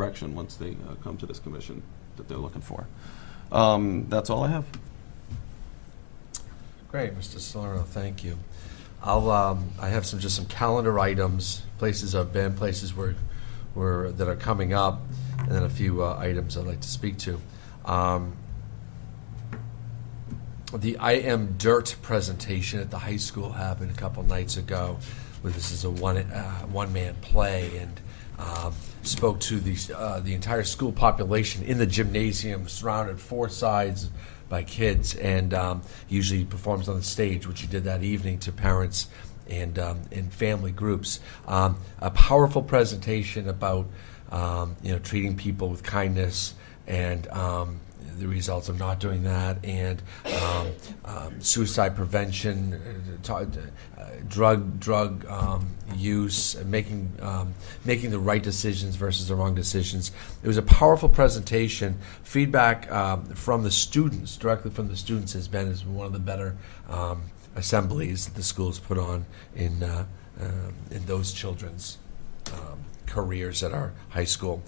direction once they come to this commission that they're looking for. That's all I have. Great, Mr. Salerno, thank you. I have some calendar items, places I've been, places where that are coming up, and then a few items I'd like to speak to. The I Am Dirt presentation at the high school happened a couple nights ago. Where this is a one-man play, and spoke to the entire school population in the gymnasium, surrounded four sides by kids, and usually performs on the stage, which he did that evening to parents and family groups. A powerful presentation about treating people with kindness and the results of not doing that, and suicide prevention, drug use, and making the right decisions versus the wrong decisions. It was a powerful presentation. Feedback from the students, directly from the students, has been one of the better assemblies that the schools put on in those children's careers at our high school.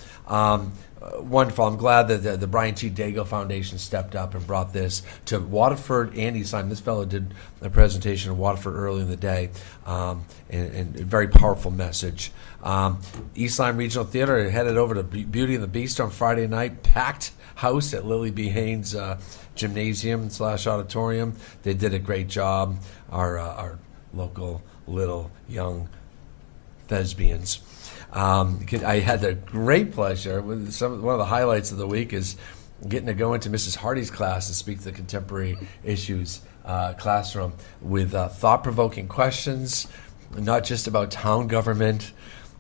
Wonderful. I'm glad that the Brian T. Daigle Foundation stepped up and brought this to Waterford and East Lyme. This fellow did a presentation in Waterford early in the day, and a very powerful message. East Lyme Regional Theater headed over to Beauty and the Beast on Friday night. Packed house at Lily B. Haynes Gymnasium / Auditorium. They did a great job. Our local little young thespians. I had the great pleasure with one of the highlights of the week is getting to go into Mrs. Hardy's class and speak to the contemporary issues classroom with thought-provoking questions, not just about town government,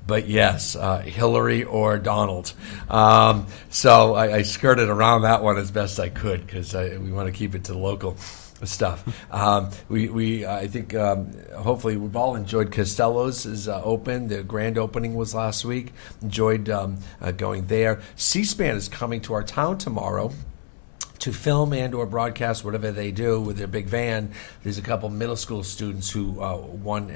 but yes, Hillary or Donald. So I skirted around that one as best I could because we want to keep it to the local stuff. I think hopefully we've all enjoyed Costello's is open. The grand opening was last week. Enjoyed going there. C-SPAN is coming to our town tomorrow to film and or broadcast whatever they do with their big van. There's a couple middle school students who won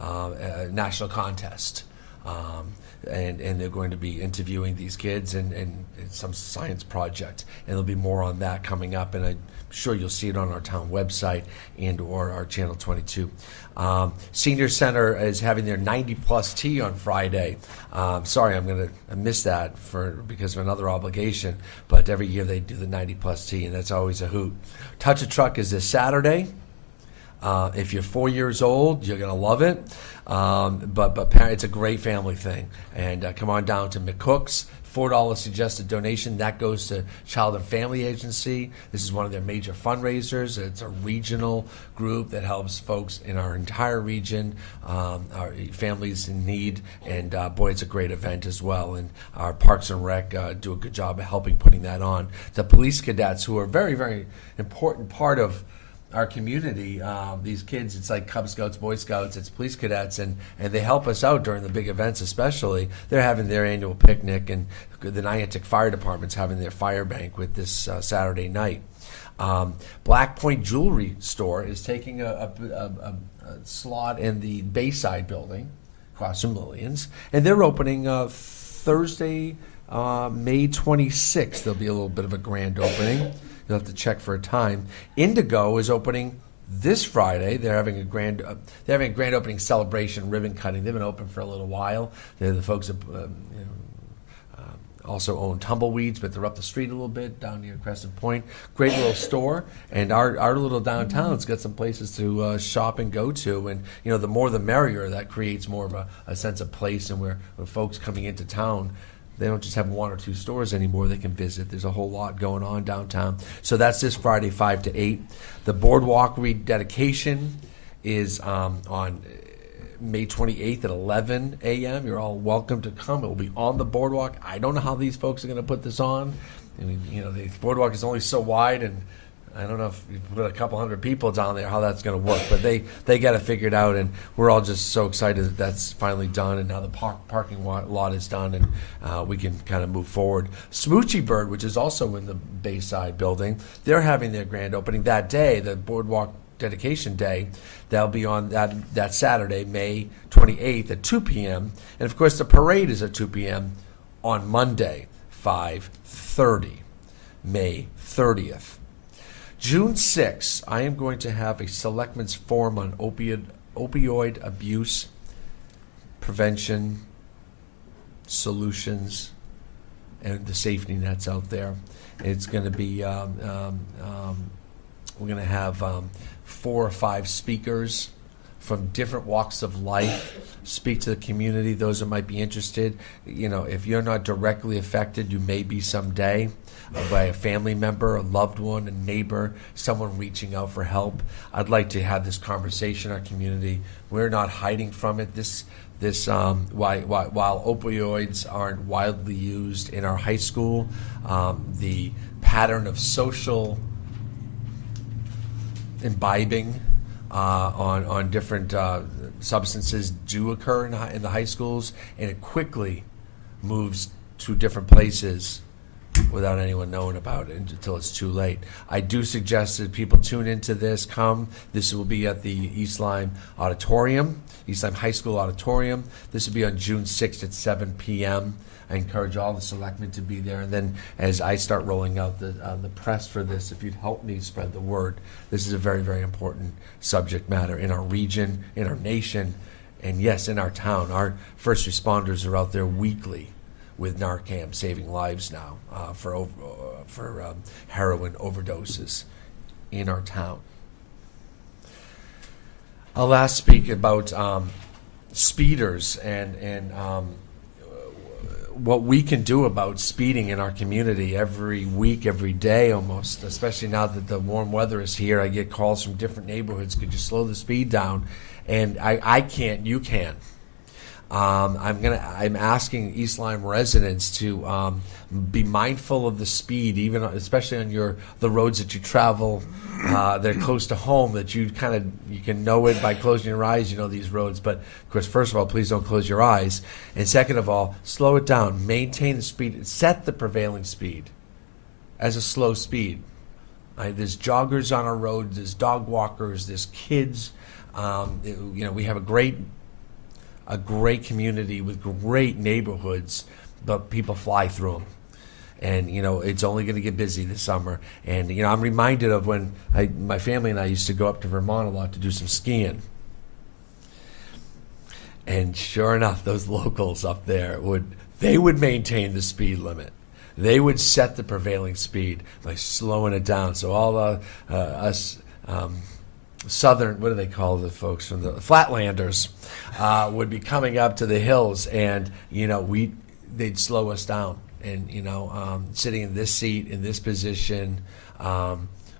a national contest. And they're going to be interviewing these kids and some science project. And there'll be more on that coming up, and I'm sure you'll see it on our town website and or our Channel 22. Senior Center is having their 90-plus tea on Friday. Sorry, I'm going to miss that because of another obligation, but every year they do the 90-plus tea, and that's always a hoot. Touch a Truck is this Saturday. If you're 4 years old, you're going to love it. But it's a great family thing. And come on down to McCook's. $4 suggested donation. That goes to Child and Family Agency. This is one of their major fundraisers. It's a regional group that helps folks in our entire region, our families in need. And boy, it's a great event as well. And our Parks and Rec do a good job of helping putting that on. The police cadets, who are a very, very important part of our community, these kids, it's like Cub Scouts, Boy Scouts, it's police cadets, and they help us out during the big events especially. They're having their annual picnic, and the Niantic Fire Department's having their fire banquet this Saturday night. Black Point Jewelry Store is taking a slot in the Bayside building across from Lillian's, and they're opening Thursday, May 26th. There'll be a little bit of a grand opening. You'll have to check for a time. Indigo is opening this Friday. They're having a grand opening celebration, ribbon cutting. They've been open for a little while. They're the folks that also own Tumbleweeds, but they're up the street a little bit down near Crescent Point. Great little store, and our little downtown's got some places to shop and go to. And the more the merrier. That creates more of a sense of place, and where folks coming into town, they don't just have one or two stores anymore they can visit. There's a whole lot going on downtown. So that's this Friday, 5 to 8. The Boardwalk rededication is on May 28th at 11 a.m. You're all welcome to come. It will be on the Boardwalk. I don't know how these folks are going to put this on. I mean, the Boardwalk is only so wide, and I don't know if you put a couple hundred people down there, how that's going to work, but they got it figured out, and we're all just so excited that that's finally done, and now the parking lot is done, and we can kind of move forward. Smoochie Bird, which is also in the Bayside building, they're having their grand opening that day, the Boardwalk Dedication Day. That'll be on that Saturday, May 28th at 2 p.m., and of course the parade is at 2 p.m., on Monday, 5:30, May 30th. June 6th, I am going to have a Selectmen's Forum on opioid abuse prevention, solutions, and the safety nets out there. It's going to be, we're going to have 4 or 5 speakers from different walks of life speak to the community, those that might be interested. You know, if you're not directly affected, you may be someday, by a family member, a loved one, a neighbor, someone reaching out for help. I'd like to have this conversation in our community. We're not hiding from it. While opioids aren't widely used in our high school, the pattern of social imbibing on different substances do occur in the high schools, and it quickly moves to different places without anyone knowing about it until it's too late. I do suggest that people tune into this. This will be at the East Lyme Auditorium, East Lyme High School Auditorium. This will be on June 6th at 7 p.m. I encourage all the selectmen to be there. And then as I start rolling out the press for this, if you'd help me spread the word, this is a very, very important subject matter in our region, in our nation, and yes, in our town. Our first responders are out there weekly with Narcan, saving lives now for heroin overdoses in our town. I'll last speak about speeders and what we can do about speeding in our community every week, every day almost, especially now that the warm weather is here. I get calls from different neighborhoods, could you slow the speed down? And I can't, you can. I'm asking East Lyme residents to be mindful of the speed, even especially on the roads that you travel. They're close to home, that you can know it by closing your eyes. You know these roads, but of course, first of all, please don't close your eyes, and second of all, slow it down, maintain the speed, set the prevailing speed as a slow speed. There's joggers on our roads, there's dog walkers, there's kids. We have a great community with great neighborhoods, but people fly through them. And, it's only going to get busy this summer. And, I'm reminded of when my family and I used to go up to Vermont a lot to do some skiing. And sure enough, those locals up there would maintain the speed limit. They would set the prevailing speed by slowing it down. So all us southern, what do they call the folks from the Flatlanders, would be coming up to the hills, and they'd slow us down. And sitting in this seat, in this position,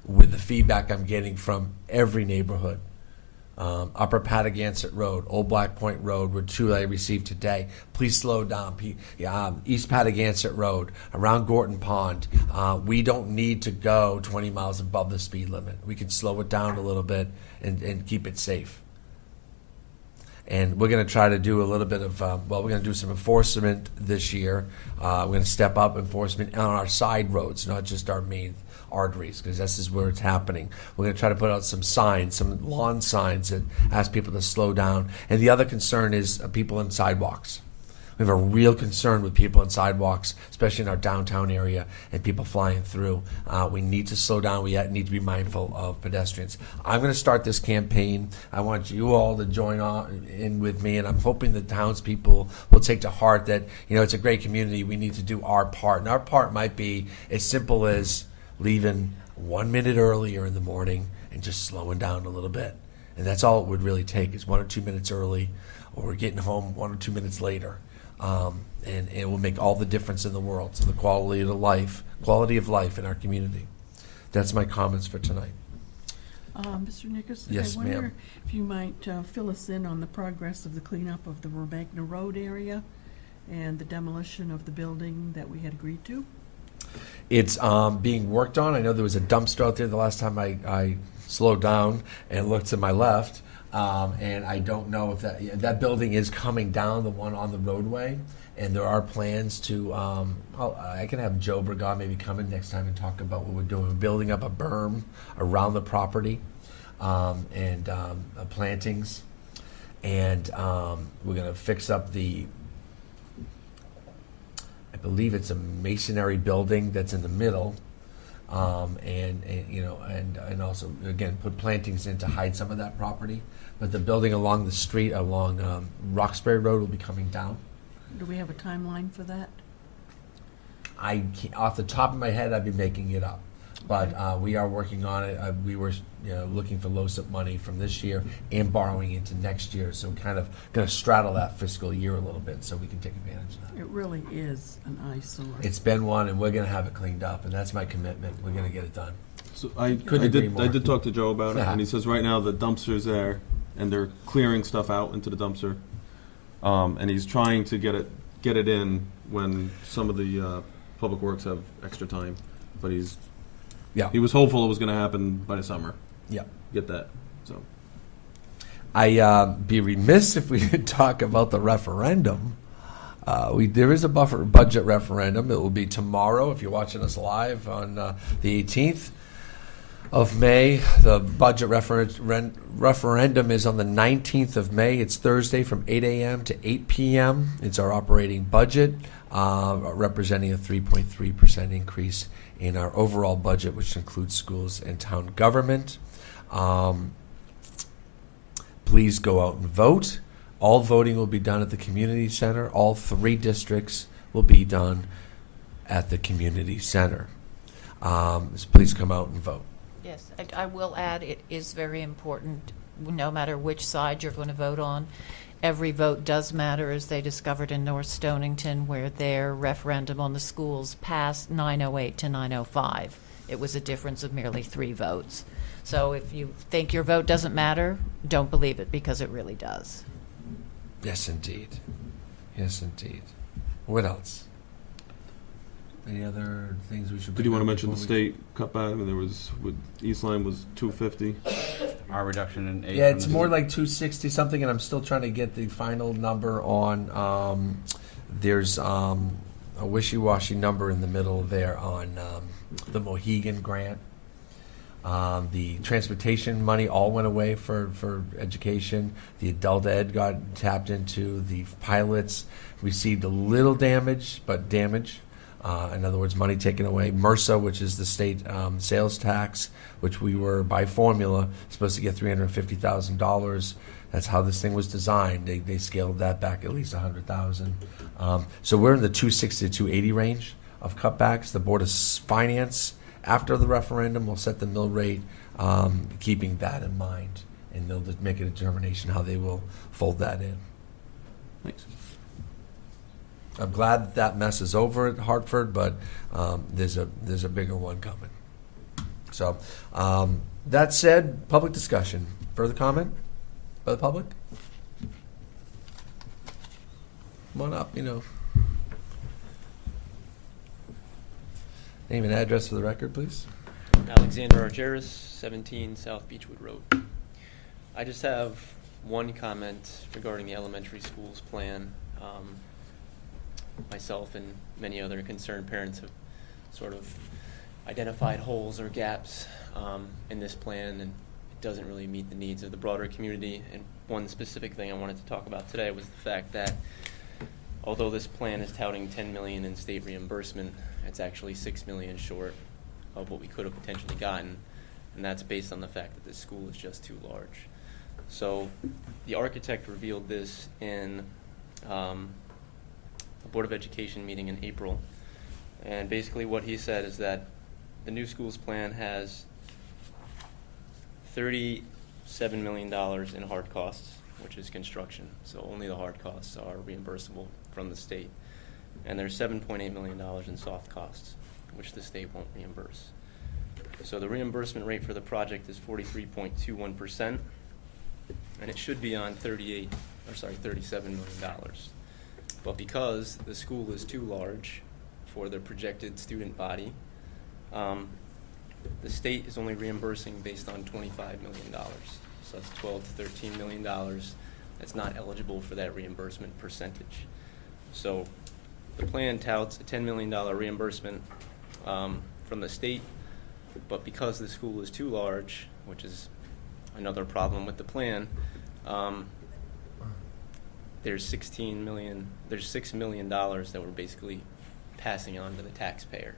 with the feedback I'm getting from every neighborhood, Upper Patagonia Road, Old Black Point Road were 2 I received today. Please slow down. East Patagonia Road, around Gorton Pond. We don't need to go 20 miles above the speed limit. We can slow it down a little bit and keep it safe. And we're going to try to do a little bit of, we're going to do some enforcement this year. We're going to step up enforcement on our side roads, not just our main arteries, because this is where it's happening. We're going to try to put out some signs, some lawn signs that ask people to slow down. And the other concern is people in sidewalks. We have a real concern with people in sidewalks, especially in our downtown area, and people flying through. We need to slow down. We need to be mindful of pedestrians. I'm going to start this campaign. I want you all to join in with me, and I'm hoping the townspeople will take to heart that, it's a great community. We need to do our part. And our part might be as simple as leaving 1 minute earlier in the morning and just slowing down a little bit. And that's all it would really take, is 1 or 2 minutes early, or getting home 1 or 2 minutes later. And it will make all the difference in the world to the quality of life in our community. That's my comments for tonight. Mr. Nickerson, Yes, I wonder ma'am. if you might fill us in on the progress of the cleanup of the Romagna Road area and the demolition of the building that we had agreed to. It's being worked on. I know there was a dumpster out there the last time I slowed down and looked to my left. And I don't know if that building is coming down, the one on the roadway, and there are plans to, I can have Joe Burgon maybe come in next time and talk about what we're doing. We're building up a berm around the property, and plantings, and we're going to fix up believe it's a masonry building that's in the middle. And also, again, put plantings in to hide some of that property. But the building along the street, along Roxbury Road, will be coming down. Do we have a timeline for that? I can't, off the top of my head, I'd be making it up. But we are working on it. We were looking for LoSiP money from this year and borrowing into next year. So kind of going to straddle that fiscal year a little bit so we can take advantage of that. It really is an eyesore. It's been one, and we're going to have it cleaned up, and that's my commitment. We're going to get it done. So I Couldn't agree more. did talk to Joe about it, Yeah. and he says right now the dumpster's there, and they're clearing stuff out into the dumpster, and he's trying to get it in when some of the public works have extra time, but he was hopeful it was going to happen by the summer. Yeah. Get that. So I'd be remiss if we didn't talk about the referendum. There is a budget referendum. It will be tomorrow if you're watching us live on the 18th of May. The budget referendum is on the 19th of May. It's Thursday from 8 a.m. to 8 p.m. It's our operating budget, representing a 3.3% increase in our overall budget, which includes schools and town government. Please go out and vote. All voting will be done at the community center. All 3 districts will be done at the community center. So please come out and vote. Yes, I will add, it is very important, no matter which side you're going to vote on. Every vote does matter, as they discovered in North Stonington, where their referendum on the schools passed 908 to 905. It was a difference of merely 3 votes. So if you think your vote doesn't matter, don't believe it, because it really does. Yes, indeed. Yes, indeed. What else? Any other things we should? did you want to bring up mention the before we- state cutback? I mean, there was East Lyme was 250. Our reduction in aid. Yeah, from it's the more like 260 something, and I'm still trying to get the final number on. There's a wishy-washy number in the middle there on the Mohegan grant. The transportation money all went away for education. The adult ed got tapped into. The pilots received a little damage, but damage. In other words, money taken away. MRSA, which is the state sales tax, which we were by formula supposed to get $350,000. That's how this thing was designed. They scaled that back at least $100,000. So we're in the 260 to 280 range of cutbacks. The Board of Finance, after the referendum, will set the mill rate, keeping that in mind, and they'll make a determination how they will fold that in. Thanks. I'm glad that mess is over at Hartford, but there's a bigger one coming. So that said, public discussion. Further comment by the public? Come on up. Name and address for the record, please. Alexander Argeris, 17 South Beechwood Road. I just have one comment regarding the elementary schools plan. Myself and many other concerned parents have sort of identified holes or gaps in this plan, and it doesn't really meet the needs of the broader community. And one specific thing I wanted to talk about today was the fact that although this plan is touting $10 million in state reimbursement, it's actually $6 million short of what we could have potentially gotten, and that's based on the fact that this school is just too large. So the architect revealed this in a Board of Education meeting in April, and basically what he said is that the new schools plan has $37 million in hard costs, which is construction, so only the hard costs are reimbursable from the state. And there's $7.8 million in soft costs, which the state won't reimburse. So the reimbursement rate for the project is 43.21%, and it should be on $37 million. But because the school is too large for the projected student body, the state is only reimbursing based on $25 million. So that's $12 to $13 million that's not eligible for that reimbursement percentage. So the plan touts a $10 million reimbursement from the state, but because the school is too large, which is another problem with the plan, there's $6 million that we're basically passing on to the taxpayer.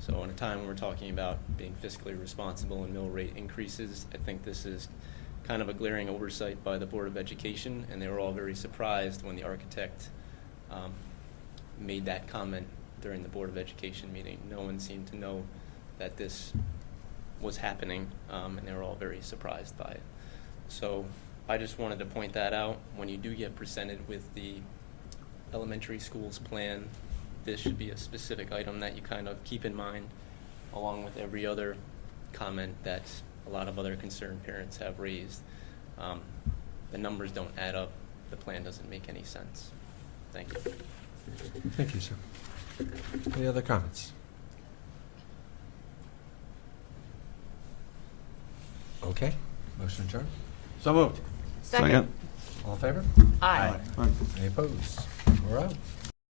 So in a time when we're talking about being fiscally responsible and mill rate increases, I think this is kind of a glaring oversight by the Board of Education, and they were all very surprised when the architect made that comment during the Board of Education meeting. No one seemed to know that this was happening, and they were all very surprised by it. So I just wanted to point that out. When you do get presented with the elementary school's plan, this should be a specific item that you kind of keep in mind, along with every other comment that a lot of other concerned parents have raised. The numbers don't add up. The plan doesn't make any sense. Thank you. Thank you, sir. Any other comments? Okay, motion adjourned. So moved. Second. All in favor? Aye. Any opposed? We're out.